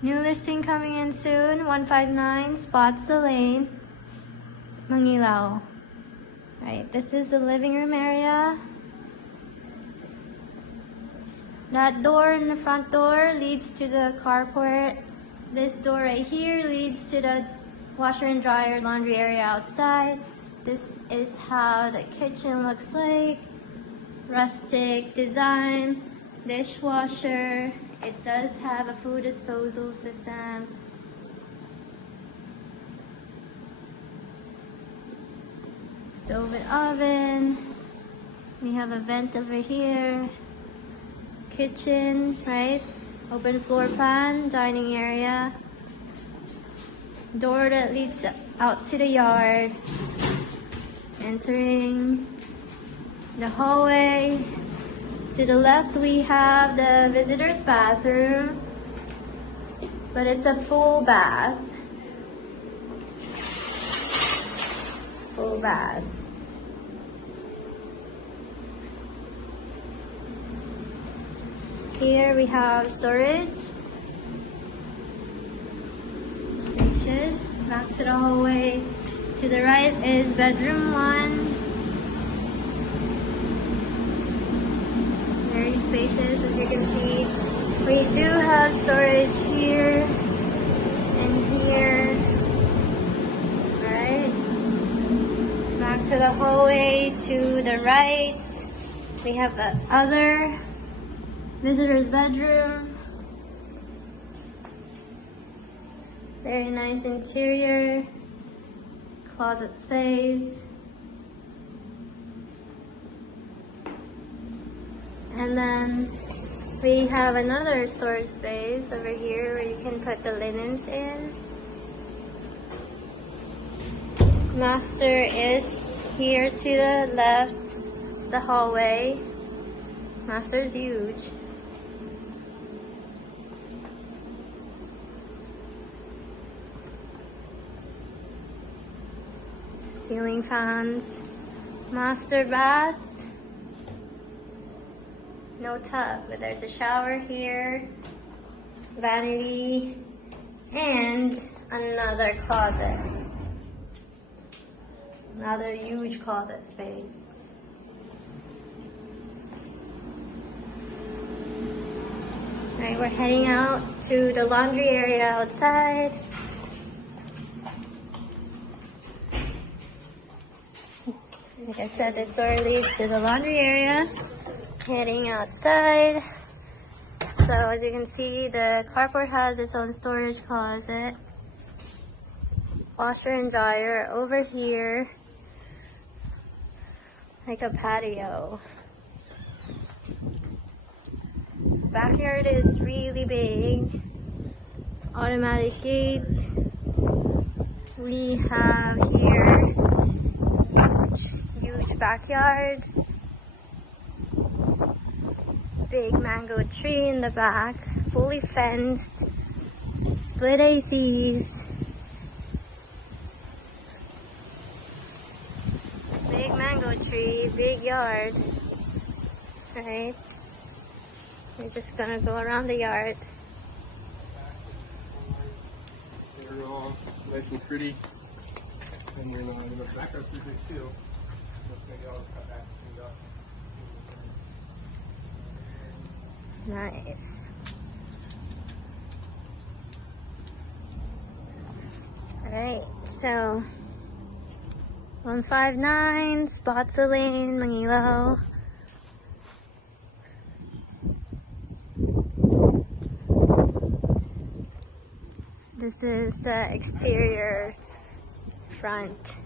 New listing coming in soon, 159 Spotsa Lane, Mangilao. Right, this is the living room area. That door in the front door leads to the carport. This door right here leads to the washer and dryer laundry area outside. This is how the kitchen looks like. Rustic design, dishwasher. It does have a food disposal system. Stove and oven. We have a vent over here. Kitchen, right? Open floor plan, dining area. Door that leads out to the yard. Entering the hallway. To the left we have the visitor's bathroom, but it's a full bath. Full bath. Here we have storage. Spacious. Back to the hallway. To the right is bedroom 1. Very spacious, as you can see. We do have storage here and here. Alright. Back to the hallway to the right. We have the other visitor's bedroom. Very nice interior. Closet space. And then we have another storage space over here where you can put the linens in. Master is here to the left, the hallway. Master is huge. Ceiling fans. Master bath. No tub, but there's a shower here, vanity, and another closet. Another huge closet space. Alright, we're heading out to the laundry area outside. Like I said, this door leads to the laundry area. Heading outside. So as you can see, the carport has its own storage closet. Washer and dryer over here. Like a patio. Backyard is really big. Automatic gate. We have here huge backyard. Big mango tree in the back, fully fenced, split ACs, big mango tree, big yard. Alright, we're just gonna go around the yard. They're all nice and pretty, and you're not in the backyard's pretty big too. Maybe I'll cut back and up. Nice. Alright, so 159 Spotsa Lane, Mangilao. This is the exterior front.